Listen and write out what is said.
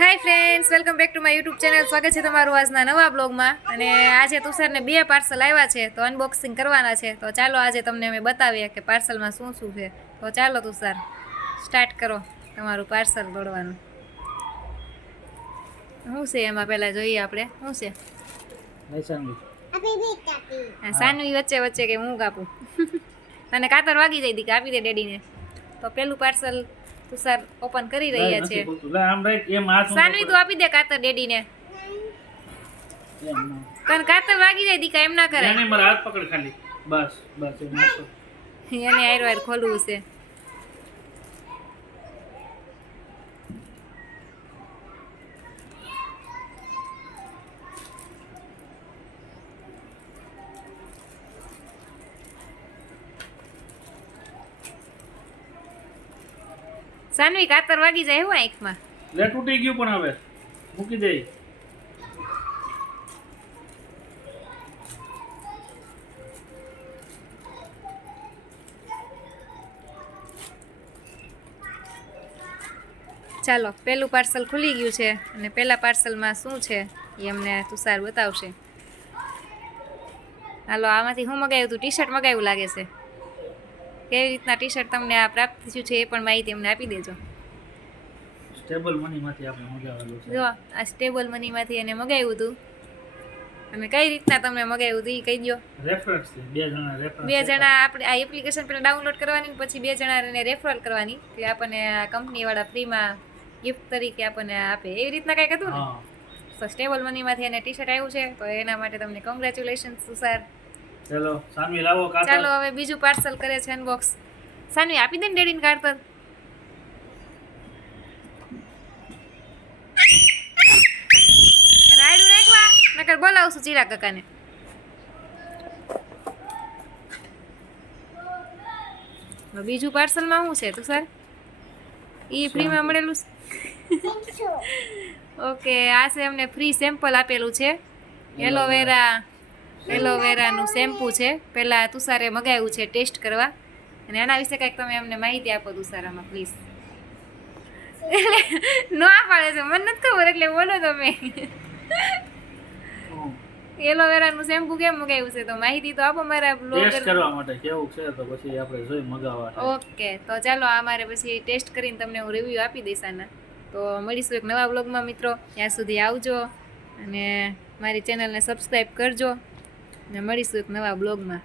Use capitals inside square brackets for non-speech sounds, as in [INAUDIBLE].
Hi friends welcome back to my YouTube channel સ્વાગત છે તમારું આજના નવા બ્લોગમાં અને આજે તુષારને બે પાર્સલ આવ્યા છે તો અનબોક્સિંગ કરવાના છે. તો ચાલો આજે તમને અમે બતાવીએ કે પાર્સલમાં શું શું છે. તો ચાલો તુષાર સ્ટાર્ટ કરો તમારું પાર્સલ દોડવાનું. શું છે એમાં પહેલાં જોઈએ આપણે? શું છે? સાનવી. વચ્ચે વચ્ચે કે હું કાપું? અને કાતર વાગી જાય દીકા આપી દે ડેડીને. તો પેલું પાર્સલ તુષાર ઓપન કરી રહ્યા છે. સાનવી તું આપી દે કાતર ડેડીને. ને. કારણ કાતર વાગી જાય દીકા એમ ના કરે એને મારા હાથ પકડ ખાલી. બસ બસ. એને આયર વાયર ખોલવું છે. સાનવી કાતર વાગી જાય હું આંખમાં. લે તૂટી ગયું પણ હવે. મૂકી દે. ચાલો પહેલું પાર્સલ ખુલી ગયું છે અને પહેલા પાર્સલમાં શું છે એ અમને તુષાર બતાવશે. હાલો આમાંથી શું મગાવ્યું હતું ટી શર્ટ મગાવ્યું લાગે છે. કેવી રીતના ટી શર્ટ તમને આ પ્રાપ્ત થયું છે એ પણ માહિતી અમને આપી દેજો. સ્ટેબલ મની માંથી આપણે મગાવેલું છે. જો આ સ્ટેબલ મનીમાંથી એને મગાવ્યું હતું અને કઈ રીતના તમને મગાવ્યું હતું એ કહી દો રેફરન્સ બે જણા રેફરન્સ બે જણા આપણે આ એપ્લિકેશન પહેલાં ડાઉનલોડ કરવાની પછી બે જણા એને રેફરલ કરવાની. એટલે આપણને આ કંપનીવાળા ફ્રીમાં ગિફ્ટ તરીકે આપણને આપે. એવી રીતના કંઈક હતું ને? તો સ્ટેબલ મનીમાંથી એને ટી શર્ટ આવ્યું છે તો એના માટે તમને કોંગ્રેચ્યુલેશન સુસાર. ચલો સાનવી લાવો કાતર ચાલો હવે બીજું પાર્સલ કરે છે અનબોક્સ સાનવી આપી દે ને ડેડીને કાઢતર રાયડું નાખવા નકર બોલાવશું ચીરા કાકાને. બીજું પાર્સલમાં શું છે તુષાર ઈ ફ્રીમાં મળેલું છે? ઓકે [LAUGHS] આ છે અમને ફ્રી સેમ્પલ આપેલું છે. એલોવેરા એલોવેરાનું શેમ્પૂ છે. પહેલાં તુષારે મગાવ્યું છે ટેસ્ટ કરવા. અને આના વિશે કંઈક તમે અમને માહિતી આપો તુષારામાં પ્લીઝ નો પાડે છે મને નથી ખબર એટલે બોલો તમે. એલોવેરાનું શેમ્પુ કેમ મગાવ્યું છે તો માહિતી તો આપો મારા ટેસ્ટ બ્લોગર કરવા માટે કેવું છે તો પછી આપણે જોઈ મગાવવા ઓકે તો ચાલો આ મારે પછી ટેસ્ટ કરીને તમને હું રિવ્યૂ આપી દઈશ આના. તો મળીશું એક નવા બ્લોગમાં મિત્રો ત્યાં સુધી આવજો અને મારી ચેનલને સબસ્ક્રાઈબ કરજો. અને મળીશું એક નવા બ્લોગમાં.